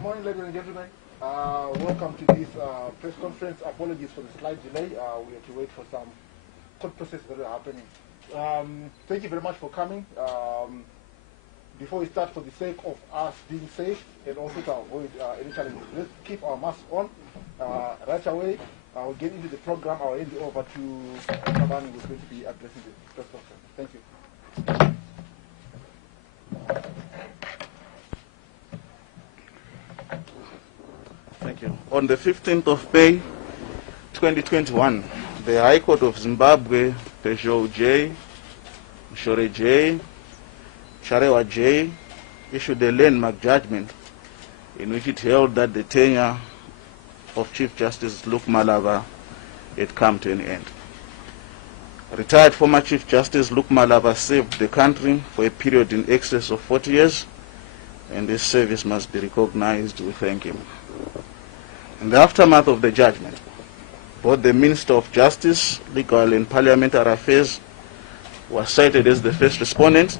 Good morning, ladies and gentlemen. Welcome to this press conference. Apologies for the slight delay. We had to wait for some court processes that are happening. Thank you very much for coming. Before we start, for the sake of us being safe and also to avoid any challenges, let's keep our masks on. Right away, I'll get into the program. I'll hand it over to Kabani, who's going to be addressing the press conference. Thank you. Thank you. On the 15th of May, 2021, the High Court of Zimbabwe, Peugeot J, Mshore J, Charewa J, issued a landmark judgment in which it held that the tenure of Chief Justice Luke Malaba had come to an end. Retired former Chief Justice Luke Malaba served the country for a period in excess of 40 years, and this service must be recognized. We thank him. In the aftermath of the judgment, both the Minister of Justice, Legal and Parliamentary Affairs was cited as the first respondent,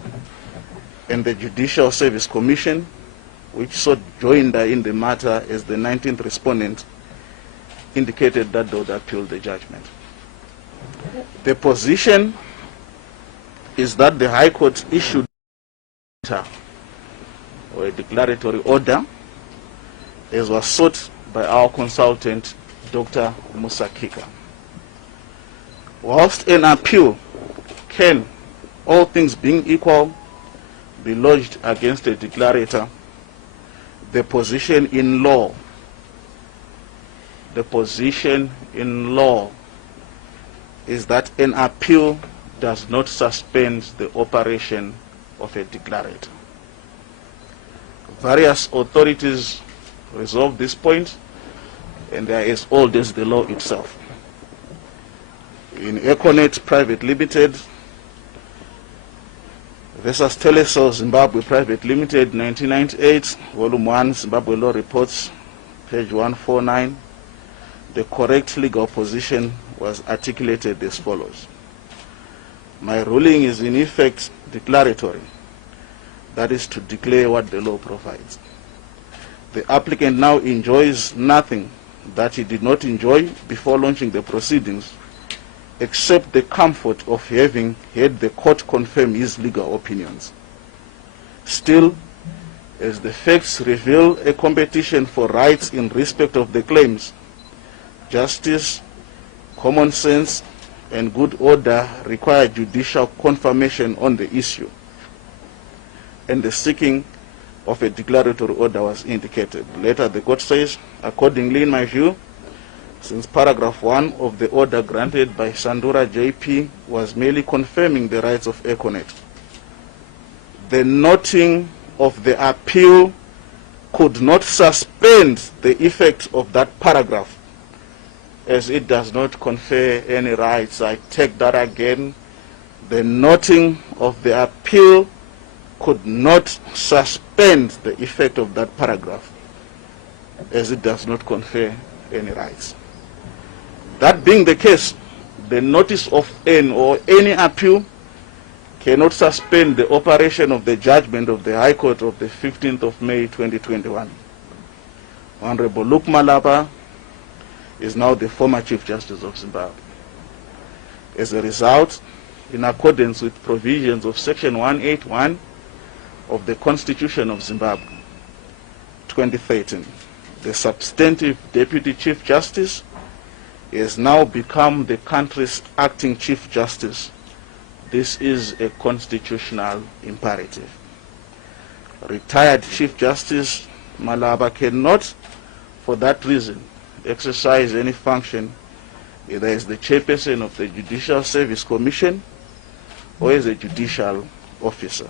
and the Judicial Service Commission, which sought joinder in the matter as the 19th respondent, indicated that they would appeal the judgment. The position is that the High Court issued a declaratory order, as was sought by our consultant, Dr. Musa Kika. Whilst an appeal can, all things being equal, be lodged against a declarator, the position in law is that an appeal does not suspend the operation of a declarator. Various authorities resolve this point, and they are as old as the law itself. In Econet Private Limited versus Telecel Zimbabwe Private Limited, 1998, Volume 1, Zimbabwe Law Reports, page 149, the correct legal position was articulated as follows. My ruling is in effect declaratory, that is to declare what the law provides. The applicant now enjoys nothing that he did not enjoy before launching the proceedings, except the comfort of having had the court confirm his legal opinions. Still, as the facts reveal a competition for rights in respect of the claims, justice, common sense, and good order require judicial confirmation on the issue, and the seeking of a declaratory order was indicated. Later, the court says, accordingly, in my view, since paragraph 1 of the order granted by Sandura JP was merely confirming the rights of Econet, the noting of the appeal could not suspend the effect of that paragraph, as it does not confer any rights. I take that again. The noting of the appeal could not suspend the effect of that paragraph, as it does not confer any rights. That being the case, the notice of any appeal cannot suspend the operation of the judgment of the High Court of the 15th of May 2021. Honorable Luke Malaba is now the former Chief Justice of Zimbabwe. As a result, in accordance with provisions of Section 181 of the Constitution of Zimbabwe, 2013, the substantive Deputy Chief Justice has now become the country's acting Chief Justice. This is a constitutional imperative. Retired Chief Justice Malaba cannot, for that reason, exercise any function either as the chairperson of the Judicial Service Commission or as a judicial officer,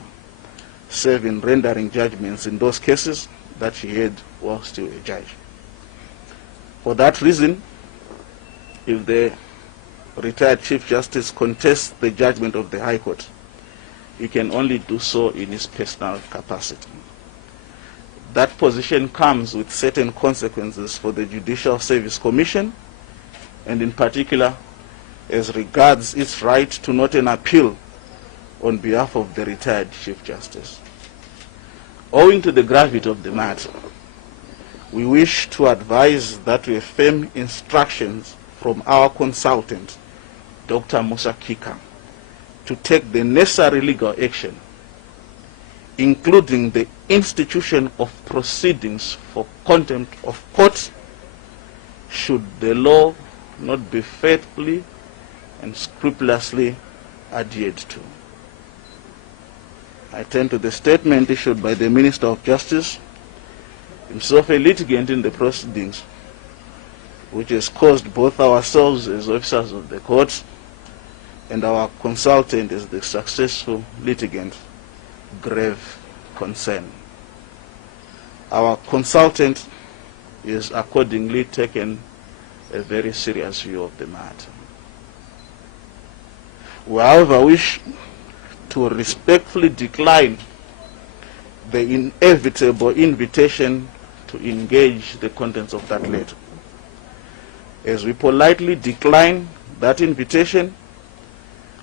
save in rendering judgments in those cases that he had while still a judge. For that reason, if the retired Chief Justice contests the judgment of the High Court, he can only do so in his personal capacity. That position comes with certain consequences for the Judicial Service Commission, and in particular as regards its right to not an appeal on behalf of the retired Chief Justice. Owing to the gravity of the matter, we wish to advise that we affirm instructions from our consultant, Dr. Musa Kika, to take the necessary legal action, including the institution of proceedings for contempt of court, should the law not be faithfully and scrupulously adhered to. I turn to the statement issued by the Minister of Justice, himself a litigant in the proceedings, which has caused both ourselves as officers of the court and our consultant as the successful litigant grave concern. Our consultant is accordingly taken a very serious view of the matter. We, however, wish to respectfully decline the inevitable invitation to engage the contents of that letter. As we politely decline that invitation,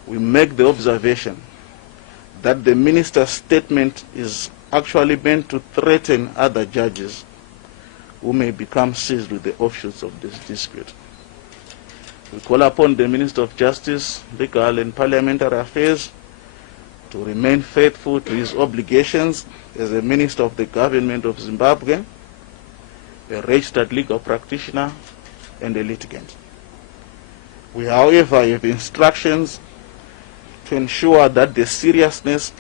we make the observation that the minister's statement is actually meant to threaten other judges who may become seized with the offshoots of this dispute. We call upon the Minister of Justice, Legal and Parliamentary Affairs to remain faithful to his obligations as a Minister of the Government of Zimbabwe, a registered legal practitioner, and a litigant. We, however, have instructions to ensure that the seriousness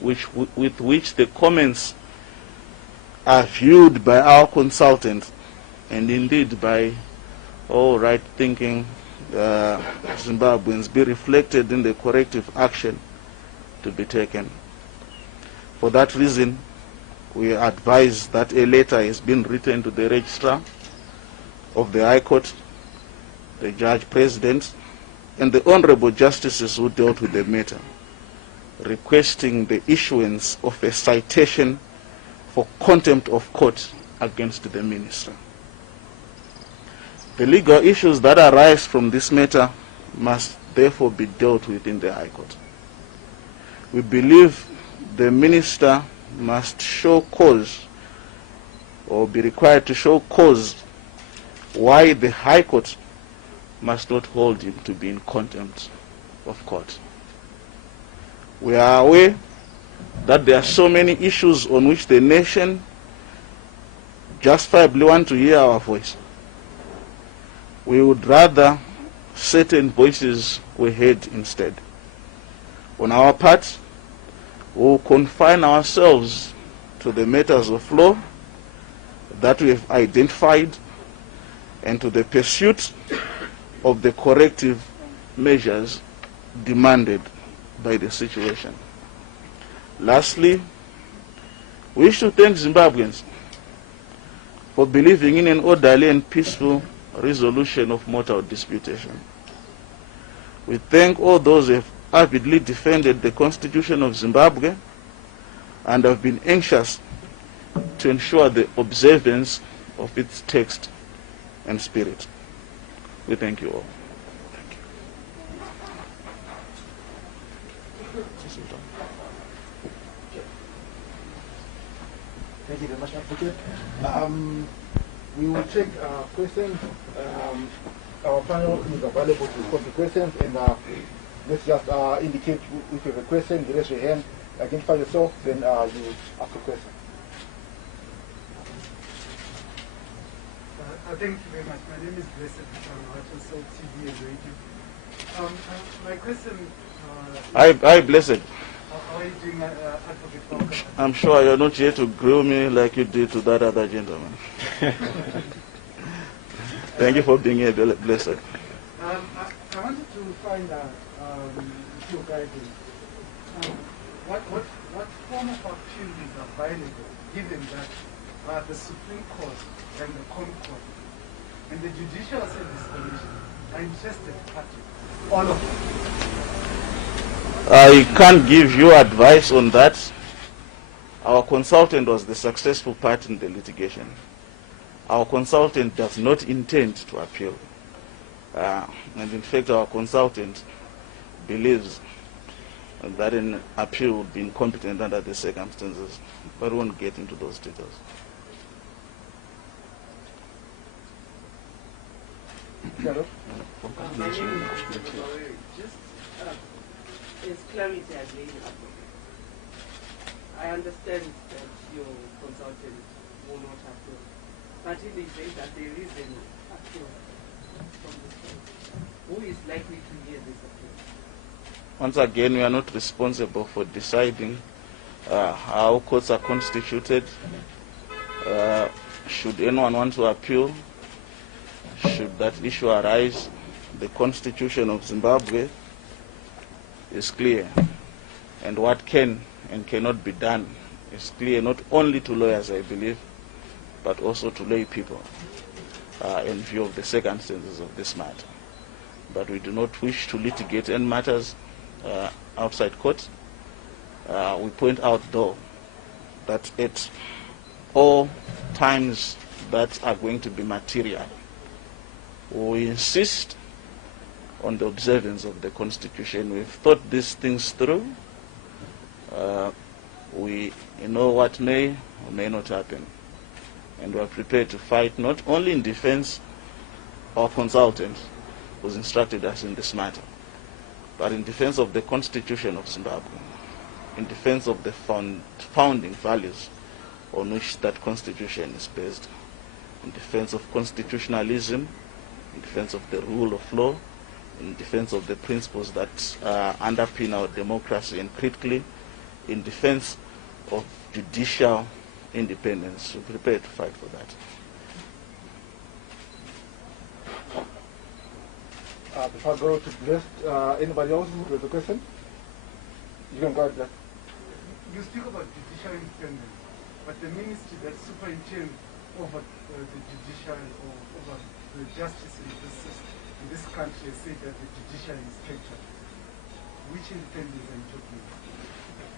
with which the comments are viewed by our consultant, and indeed by all right-thinking Zimbabweans, be reflected in the corrective action to be taken. For that reason, we advise that a letter has been written to the Registrar of the High Court, the Judge President, and the Honorable Justices who dealt with the matter, requesting the issuance of a citation for contempt of court against the Minister. The legal issues that arise from this matter must therefore be dealt with in the High Court. We believe the Minister must show cause, or be required to show cause, why the High Court must not hold him to be in contempt of court. We are aware that there are so many issues on which the nation justifiably want to hear our voice. We would rather certain voices were heard instead. On our part, we will confine ourselves to the matters of law that we have identified and to the pursuit of the corrective measures demanded by the situation. Lastly, we wish to thank Zimbabweans for believing in an orderly and peaceful resolution of mortal disputation. We thank all those who have avidly defended the Constitution of Zimbabwe and have been anxious to ensure the observance of its text and spirit. We thank you all. Thank you. Thank you very much, Advocate. We will take questions. Our panel is available to respond to questions, and let's just indicate if you have a question, you raise your hand, identify yourself, then you ask a question. Thank you very much. My name is Blessed from Hutchinson TV and Radio. My question... Hi, Blessed. How are you doing, Advocate Falcon? I'm sure you're not here to grill me like you did to that other gentleman. Thank you for being here, Blessed. I wanted to find out, if you're guiding, what form of appeal is available, given that the Supreme Court and the Contempt and the Judicial Service Commission are interested parties, all of them? I can't give you advice on that. Our consultant was the successful party in the litigation. Our consultant does not intend to appeal. And in fact, our consultant believes that an appeal would be incompetent under the circumstances, but we won't get into those details. Carol? Just as clarity again. I understand that your consultant will not appeal, but in the event that there is an appeal from this case, who is likely to hear this appeal? Once again, we are not responsible for deciding how courts are constituted. Should anyone want to appeal, should that issue arise, the Constitution of Zimbabwe is clear, and what can and cannot be done is clear not only to lawyers, I believe, but also to lay people in view of the circumstances of this matter. But we do not wish to litigate any matters outside court. We point out, though, that at all times that are going to be material, we insist on the observance of the Constitution. We've thought these things through. We know what may or may not happen, and we are prepared to fight not only in defense of our consultant who's instructed us in this matter, but in defense of the Constitution of Zimbabwe, in defense of the founding values on which that Constitution is based, in defense of constitutionalism, in defense of the rule of law, in defense of the principles that underpin our democracy, and critically, in defense of judicial independence. We're prepared to fight for that. Before I go to Blessed, anybody else with a question? You can go ahead, Blessed. You speak about judicial independence, but the ministry that superintends over the judicial or over the justice in this country has said that the judiciary is structured. Which independence are you talking about?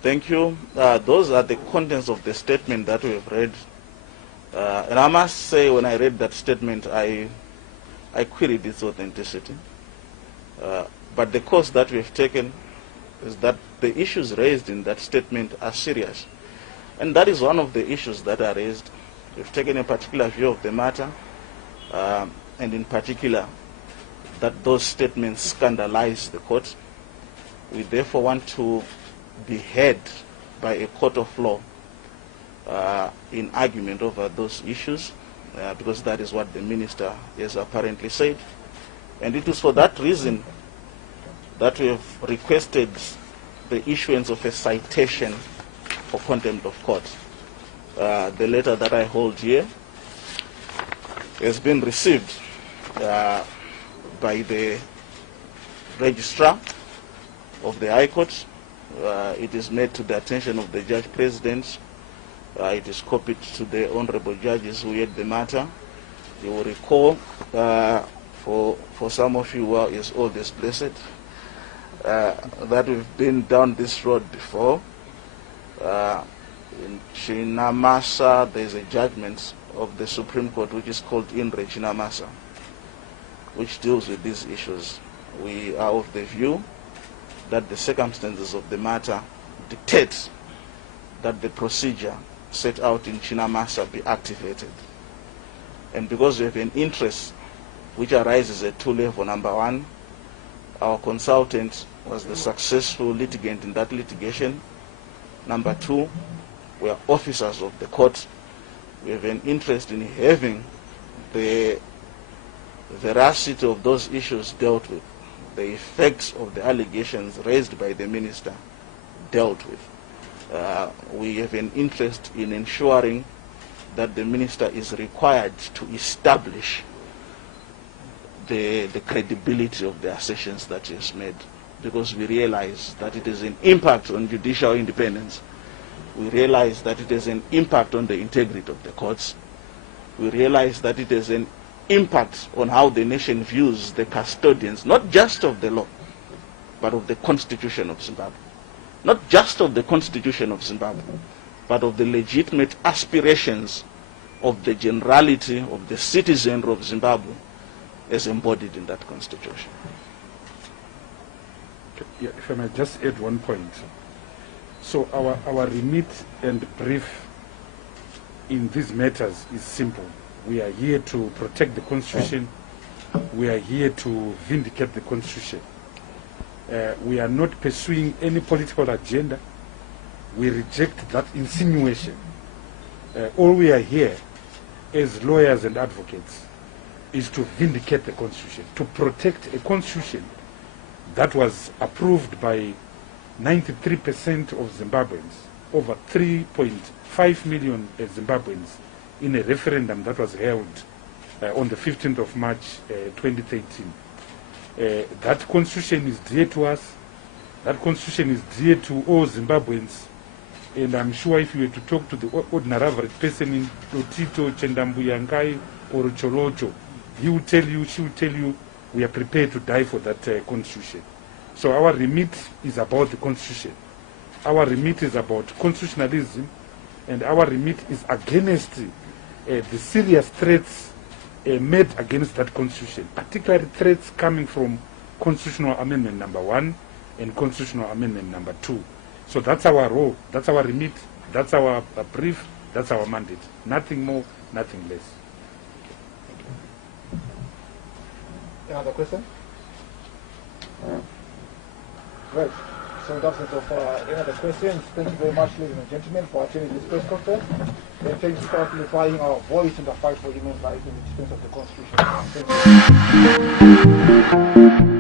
Thank you. Those are the contents of the statement that we have read. And I must say, when I read that statement, I queried its authenticity. But the course that we have taken is that the issues raised in that statement are serious. And that is one of the issues that are raised. We've taken a particular view of the matter, and in particular, that those statements scandalize the court. We therefore want to be heard by a court of law in argument over those issues, because that is what the minister has apparently said. And it is for that reason that we have requested the issuance of a citation for contempt of court. The letter that I hold here has been received by the registrar of the High Court. It is made to the attention of the Judge President. It is copied to the honorable judges who heard the matter. You will recall, for some of you who are as old as Blessed, that we've been down this road before. In Chinamasa, there is a judgment of the Supreme Court which is called In Re Chinamasa, which deals with these issues. We are of the view that the circumstances of the matter dictate that the procedure set out in Chinamasa be activated. And because we have an interest which arises at two levels: number one, our consultant was the successful litigant in that litigation. Number two, we are officers of the court. We have an interest in having the veracity of those issues dealt with, the effects of the allegations raised by the minister dealt with. We have an interest in ensuring that the minister is required to establish the credibility of the assertions that he has made, because we realize that it has an impact on judicial independence. We realize that it has an impact on the integrity of the courts. We realize that it has an impact on how the nation views the custodians, not just of the law, but of the Constitution of Zimbabwe. Not just of the Constitution of Zimbabwe, but of the legitimate aspirations of the generality of the citizen of Zimbabwe as embodied in that Constitution. Yeah, if I may just add one point. So our remit and brief in these matters is simple. We are here to protect the Constitution we are here to vindicate the Constitution. We are not pursuing any political agenda. We reject that insinuation. All we are here as lawyers and advocates is to vindicate the Constitution, to protect a Constitution that was approved by 93% of Zimbabweans, over 3.5 million Zimbabweans, in a referendum that was held on the 15th of March 2013. That Constitution is dear to us. That Constitution is dear to all Zimbabweans. And I'm sure if you were to talk to the ordinary average person in Lotito, Chendambuyangai, or Cholocho, he will tell you, she will tell you, we are prepared to die for that Constitution. So our remit is about the Constitution. Our remit is about constitutionalism, and our remit is against the serious threats made against that Constitution, particularly threats coming from Constitutional Amendment number 1 and Constitutional Amendment number 2. So that's our role, that's our remit, that's our brief, that's our mandate. Nothing more, nothing less. Another question? Right. So in absence of any other questions, thank you very much, ladies and gentlemen, for attending this press conference. And thanks for amplifying our voice in the fight for human rights and the defense of the Constitution. Thank you.